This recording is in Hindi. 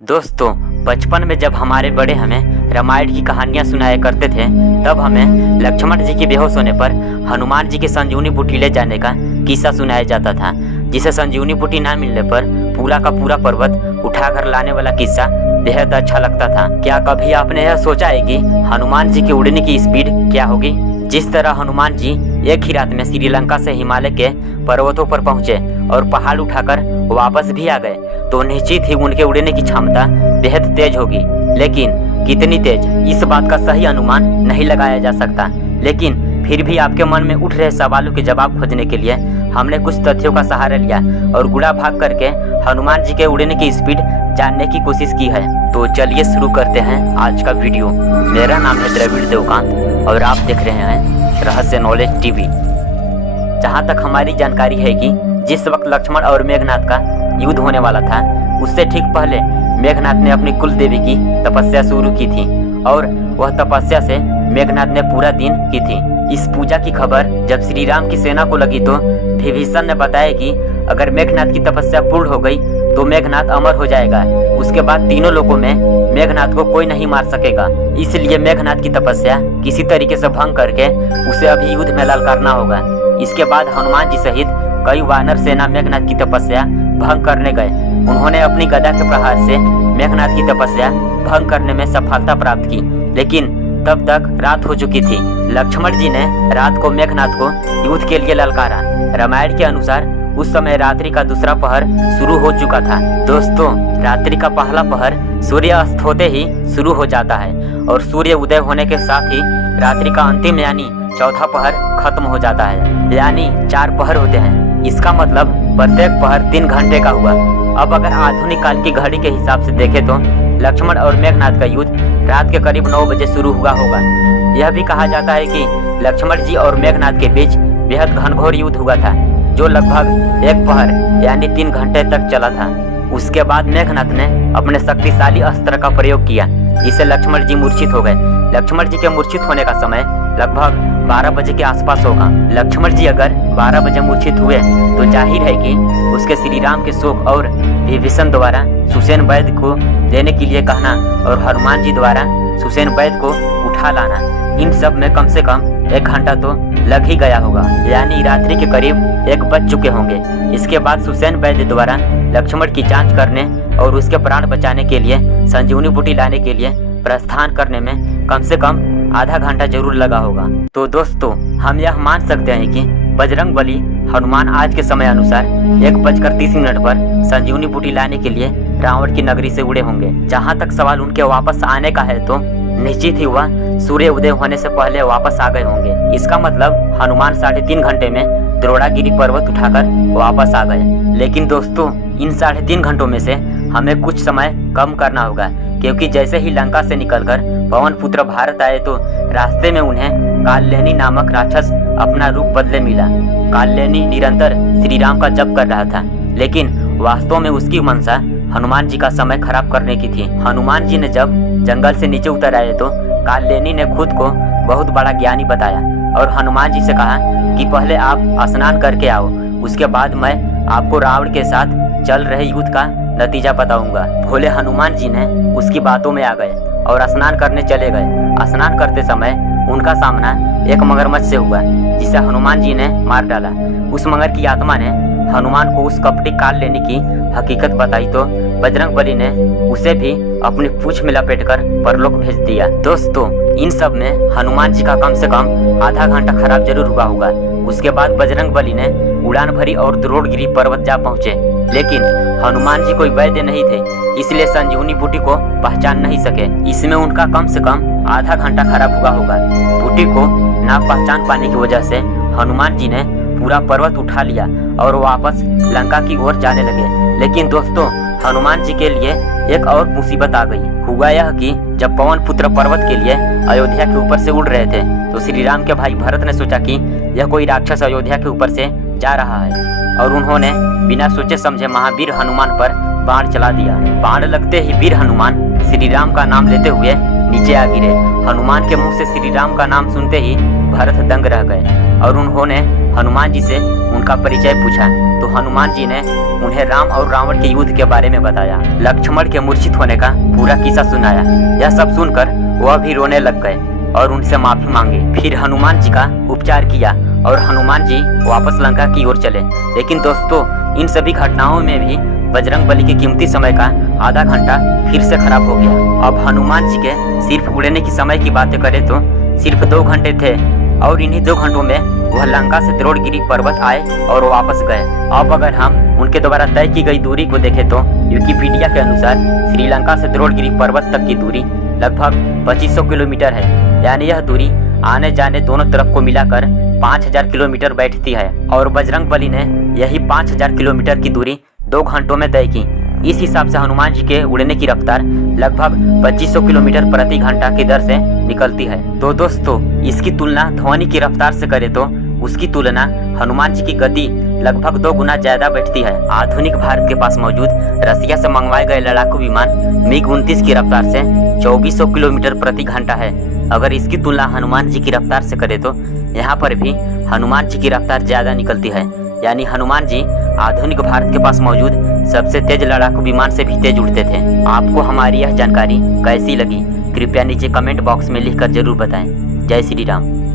दोस्तों, बचपन में जब हमारे बड़े हमें रामायण की कहानियाँ सुनाया करते थे, तब हमें लक्ष्मण जी के बेहोश होने पर हनुमान जी के संजीवनी बूटी ले जाने का किस्सा सुनाया जाता था, जिसे संजीवनी बूटी ना मिलने पर पूरा का पूरा पर्वत उठाकर लाने वाला किस्सा बेहद अच्छा लगता था। क्या कभी आपने यह सोचा है कि हनुमान जी के उड़ने की स्पीड क्या होगी? जिस तरह हनुमान जी एक ही रात में श्रीलंका से हिमालय के पर्वतों पर पहुंचे और पहाड़ उठाकर वापस भी आ गए, तो निश्चित ही उनके उड़ने की क्षमता बेहद तेज होगी। लेकिन कितनी तेज, इस बात का सही अनुमान नहीं लगाया जा सकता। लेकिन फिर भी आपके मन में उठ रहे सवालों के जवाब खोजने के लिए हमने कुछ तथ्यों का सहारा लिया और गुड़ा भाग करके हनुमान जी के उड़ने की स्पीड जानने की कोशिश की है। तो चलिए शुरू करते हैं आज का वीडियो। मेरा नाम है द्रविड़ देवकांत और आप देख रहे हैं रहस्य नॉलेज टीवी। जहाँ तक हमारी जानकारी है कि जिस वक्त लक्ष्मण और मेघनाथ का युद्ध होने वाला था, उससे ठीक पहले मेघनाथ ने अपनी कुल देवी की तपस्या शुरू की थी और वह तपस्या से मेघनाथ ने पूरा दिन की थी। इस पूजा की खबर जब श्री राम की सेना को लगी तो विभीषण ने बताया कि अगर मेघनाथ की तपस्या पूर्ण हो गई तो मेघनाथ अमर हो जाएगा। उसके बाद तीनों लोकों में मेघनाथ को कोई नहीं मार सकेगा। इसलिए मेघनाथ की तपस्या किसी तरीके से भंग करके उसे अभी युद्ध में ललकारना होगा। इसके बाद हनुमान जी सहित कई वानर सेना मेघनाथ की तपस्या भंग करने गए। उन्होंने अपनी गदा के प्रहार से मेघनाथ की तपस्या भंग करने में सफलता प्राप्त की, लेकिन तब तक रात हो चुकी थी। लक्ष्मण जी ने रात को मेघनाथ को युद्ध के लिए ललकारा। रामायण के अनुसार उस समय रात्रि का दूसरा पहर शुरू हो चुका था। दोस्तों, रात्रि का पहला पहर सूर्य अस्त होते ही शुरू हो जाता है और सूर्य उदय होने के साथ ही रात्रि का अंतिम यानी चौथा पहर खत्म हो जाता है, यानी 4 पहर होते हैं। इसका मतलब प्रत्येक पहर 3 घंटे का हुआ। अब अगर आधुनिक काल की घड़ी के हिसाब से देखें तो लक्ष्मण और मेघनाथ का युद्ध रात के करीब 9 बजे शुरू हुआ होगा। यह भी कहा जाता है कि लक्ष्मण जी और मेघनाथ के बीच बेहद घनघोर युद्ध हुआ था, जो लगभग 1 पहर यानी 3 घंटे तक चला था। उसके बाद मेघनाथ ने अपने शक्तिशाली अस्त्र का प्रयोग किया, जिससे लक्ष्मण जी मूर्छित हो गए। लक्ष्मण जी के मूर्छित होने का समय लगभग 12 बजे के आसपास होगा। लक्ष्मण जी अगर 12 बजे मूर्छित हुए तो जाहिर है कि उसके श्री राम के शोक और विभीषण द्वारा सुसेन वैद्य को लेने के लिए कहना और हनुमान जी द्वारा सुसेन वैद्य को उठा लाना, इन सब में कम से कम 1 घंटा तो लग ही गया होगा, यानी रात्रि के करीब 1 बज चुके होंगे। इसके बाद सुसेन वैद्य द्वारा लक्ष्मण की जांच करने और उसके प्राण बचाने के लिए संजीवनी बूटी लाने के लिए प्रस्थान करने में कम से कम आधा घंटा जरूर लगा होगा। तो दोस्तों, हम यह मान सकते हैं कि बजरंगबली हनुमान आज के समय अनुसार 1:30 पर संजीवनी बूटी लाने के लिए रावण की नगरी से उड़े होंगे। जहाँ तक सवाल उनके वापस आने का है तो निश्चित ही वह सूर्य उदय होने से पहले वापस आ गए होंगे। इसका मतलब हनुमान 3.5 घंटे में द्रोणागिरी पर्वत उठाकर वापस आ गए। लेकिन दोस्तों, इन 3.5 घंटों में से हमें कुछ समय कम करना होगा, क्योंकि जैसे ही लंका से निकलकर पवन पुत्र भारत आए तो रास्ते में उन्हें कालनेनी नामक राक्षस अपना रूप बदले मिला। कालनेनी निरंतर श्री राम का जप कर रहा था, लेकिन वास्तव में उसकी मंशा हनुमान जी का समय खराब करने की थी। हनुमान जी ने जब जंगल से नीचे उतर आए तो कालनेनी ने खुद को बहुत बड़ा ज्ञानी बताया और हनुमान जी से कहा कि पहले आप स्नान करके आओ, उसके बाद मैं आपको रावण के साथ चल रहे युद्ध का नतीजा बताऊंगा। भोले हनुमान जी ने उसकी बातों में आ गए और स्नान करने चले गए। स्नान करते समय उनका सामना एक मगरमच्छ से हुआ, जिसे हनुमान जी ने मार डाला। उस मगर की आत्मा ने हनुमान को उस कपटी काल लेने की हकीकत बताई तो बजरंगबली ने उसे भी अपनी पूंछ में लपेटकर परलोक भेज दिया। दोस्तों, इन सब में हनुमान जी का कम से कम आधा घंटा खराब जरूर हुआ होगा। उसके बाद बजरंगबली ने उड़ान भरी और द्रोणगिरी पर्वत जा पहुंचे, लेकिन हनुमान जी कोई वैद्य नहीं थे, इसलिए संजीवनी बूटी को पहचान नहीं सके। इसमें उनका कम से कम आधा घंटा खराब हुआ होगा। बूटी को ना पहचान पाने की वजह से हनुमान जी ने पूरा पर्वत उठा लिया और वापस लंका की ओर जाने लगे। लेकिन दोस्तों, हनुमान जी के लिए एक और मुसीबत आ गई। हुआ यह कि जब पवन पुत्र पर्वत के लिए अयोध्या के ऊपर से उड़ रहे थे तो श्री राम के भाई भरत ने सोचा कि यह कोई राक्षस अयोध्या के ऊपर से जा रहा है, और उन्होंने बिना सोचे समझे महावीर हनुमान पर बाण चला दिया। बाण लगते ही वीर हनुमान श्री राम का नाम लेते हुए नीचे आ गिरे। हनुमान के मुंह से श्री राम का नाम सुनते ही भरत दंग रह गए और उन्होंने हनुमान जी से उनका परिचय पूछा तो हनुमान जी ने उन्हें राम और रावण के युद्ध के बारे में बताया। लक्ष्मण के मूर्छित होने का पूरा किस्सा सुनाया। यह सब सुनकर वह भी रोने लग गए और उनसे माफी मांगी। फिर हनुमान जी का उपचार किया और हनुमान जी वापस लंका की ओर चले। लेकिन दोस्तों, इन सभी घटनाओं में भी बजरंगबली के कीमती समय का आधा घंटा फिर से खराब हो गया। अब हनुमान जी के सिर्फ उड़ने की समय की बातें करें तो सिर्फ 2 घंटे थे और इन्हीं 2 घंटों में वह लंका से द्रोणगिरी पर्वत आए और वापस गए। अब अगर हम उनके द्वारा तय की गई दूरी को देखें तो विकिपीडिया के अनुसार श्रीलंका से द्रोणगिरी पर्वत तक की दूरी लगभग 2500 किलोमीटर है। यानी यह दूरी आने जाने दोनों तरफ को मिलाकर 5000 किलोमीटर बैठती है और बजरंगबली ने यही 5000 किलोमीटर की दूरी 2 घंटों में तय की। इस हिसाब से हनुमान जी के उड़ने की रफ्तार लगभग 2500 किलोमीटर प्रति घंटा की दर से निकलती है। तो दोस्तों, इसकी तुलना ध्वनि की रफ्तार से करें तो उसकी तुलना हनुमान जी की गति लगभग 2 गुना ज्यादा बैठती है। आधुनिक भारत के पास मौजूद रसिया से मंगवाए गए लड़ाकू विमान MiG-29 की रफ्तार से 2400 किलोमीटर प्रति घंटा है। अगर इसकी तुलना हनुमान जी की रफ्तार से करें तो यहाँ पर भी हनुमान जी की रफ्तार ज्यादा निकलती है। यानी हनुमान जी आधुनिक भारत के पास मौजूद सबसे तेज लड़ाकू विमान से भी तेज उड़ते थे। आपको हमारी यह जानकारी कैसी लगी कृपया नीचे कमेंट बॉक्स में लिखकर जरूर बताएं। जय श्री राम।